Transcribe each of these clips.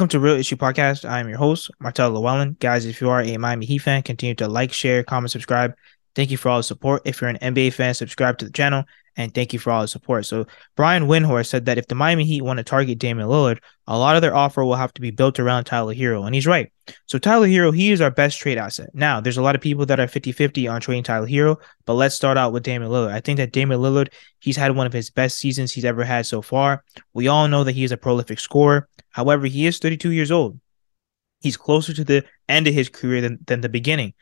Welcome to Real Issue Podcast. I am your host, Martel Llewellyn. Guys, if you are a Miami Heat fan, continue to like, share, comment, subscribe. Thank you for all the support. If you're an NBA fan, subscribe to the channel, and thank you for all the support. So, Brian Windhorst said that if the Miami Heat want to target Damian Lillard, a lot of their offer will have to be built around Tyler Herro, and he's right. So, Tyler Herro, he is our best trade asset. Now, there's a lot of people that are 50-50 on trading Tyler Herro, but let's start out with Damian Lillard. I think that Damian Lillard, he's had one of his best seasons he's ever had so far. We all know that he is a prolific scorer. However, he is 32 years old. He's closer to the end of his career than the beginning.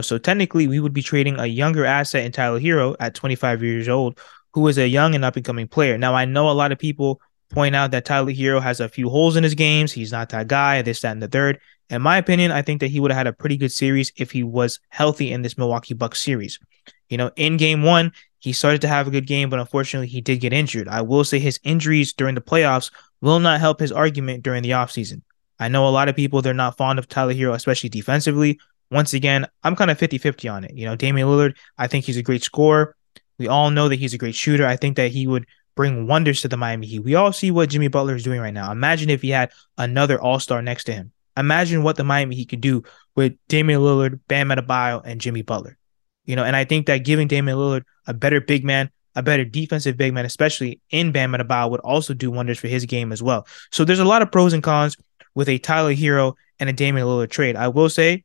So technically we would be trading a younger asset in Tyler Herro at 25 years old, who is a young and up and coming player. Now, I know a lot of people point out that Tyler Herro has a few holes in his games. He's not that guy, this, that, and the third. In my opinion, I think that he would have had a pretty good series if he was healthy in this Milwaukee Bucks series. In game one, he started to have a good game, but unfortunately he did get injured. I will say his injuries during the playoffs will not help his argument during the offseason. I know a lot of people, they're not fond of Tyler Herro, especially defensively. Once again, I'm kind of 50-50 on it. Damian Lillard, I think he's a great scorer. We all know that he's a great shooter. I think that he would bring wonders to the Miami Heat. We all see what Jimmy Butler is doing right now. Imagine if he had another all-star next to him. Imagine what the Miami Heat could do with Damian Lillard, Bam Adebayo, and Jimmy Butler. And I think that giving Damian Lillard a better big man, a better defensive big man, especially in Bam Adebayo, would also do wonders for his game as well. So there's a lot of pros and cons with a Tyler Herro and a Damian Lillard trade. I will say,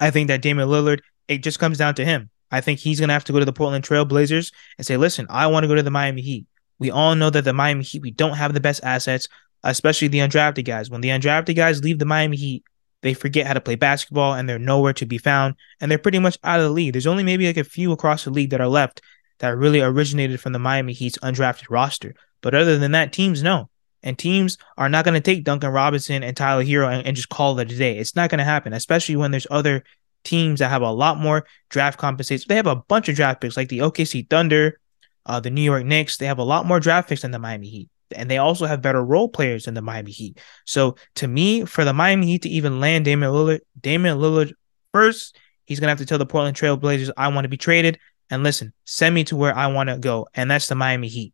I think that Damian Lillard, it just comes down to him. I think he's going to have to go to the Portland Trail Blazers and say, listen, I want to go to the Miami Heat. We all know that the Miami Heat, we don't have the best assets, especially the undrafted guys. When the undrafted guys leave the Miami Heat, they forget how to play basketball and they're nowhere to be found. And they're pretty much out of the league. There's only maybe like a few across the league that are left that really originated from the Miami Heat's undrafted roster. But other than that, teams know. And teams are not going to take Duncan Robinson and Tyler Herro and just call it a day. It's not going to happen, especially when there's other teams that have a lot more draft compensation. They have a bunch of draft picks like the OKC Thunder, the New York Knicks. They have a lot more draft picks than the Miami Heat. And they also have better role players than the Miami Heat. So to me, for the Miami Heat to even land Damian Lillard first, he's going to have to tell the Portland Trail Blazers, I want to be traded. And listen, send me to where I want to go. And that's the Miami Heat.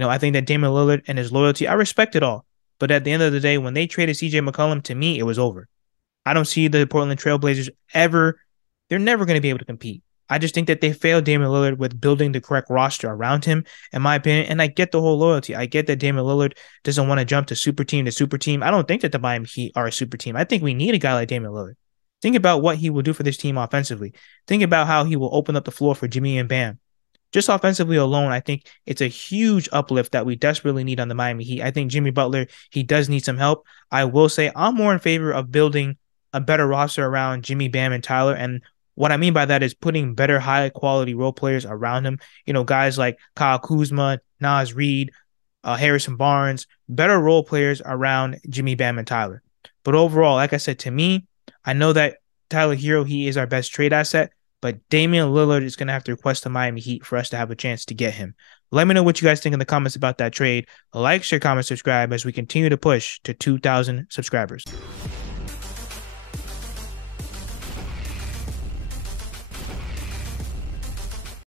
I think that Damian Lillard and his loyalty, I respect it all. But at the end of the day, when they traded CJ McCollum, to me, it was over. I don't see the Portland Trail Blazers ever. They're never going to be able to compete. I just think that they failed Damian Lillard with building the correct roster around him, in my opinion. And I get the whole loyalty. I get that Damian Lillard doesn't want to jump to super team to super team. I don't think that the Miami Heat are a super team. I think we need a guy like Damian Lillard. Think about what he will do for this team offensively. Think about how he will open up the floor for Jimmy and Bam. Just offensively alone, I think it's a huge uplift that we desperately need on the Miami Heat. I think Jimmy Butler, he does need some help. I will say I'm more in favor of building a better roster around Jimmy, Bam, and Tyler. And what I mean by that is putting better high-quality role players around him. Guys like Kyle Kuzma, Naz Reid, Harrison Barnes, better role players around Jimmy, Bam, and Tyler. But overall, like I said, to me, I know that Tyler Herro, he is our best trade asset. But Damian Lillard is going to have to request the Miami Heat for us to have a chance to get him. Let me know what you guys think in the comments about that trade. Like, share, comment, subscribe as we continue to push to 2,000 subscribers.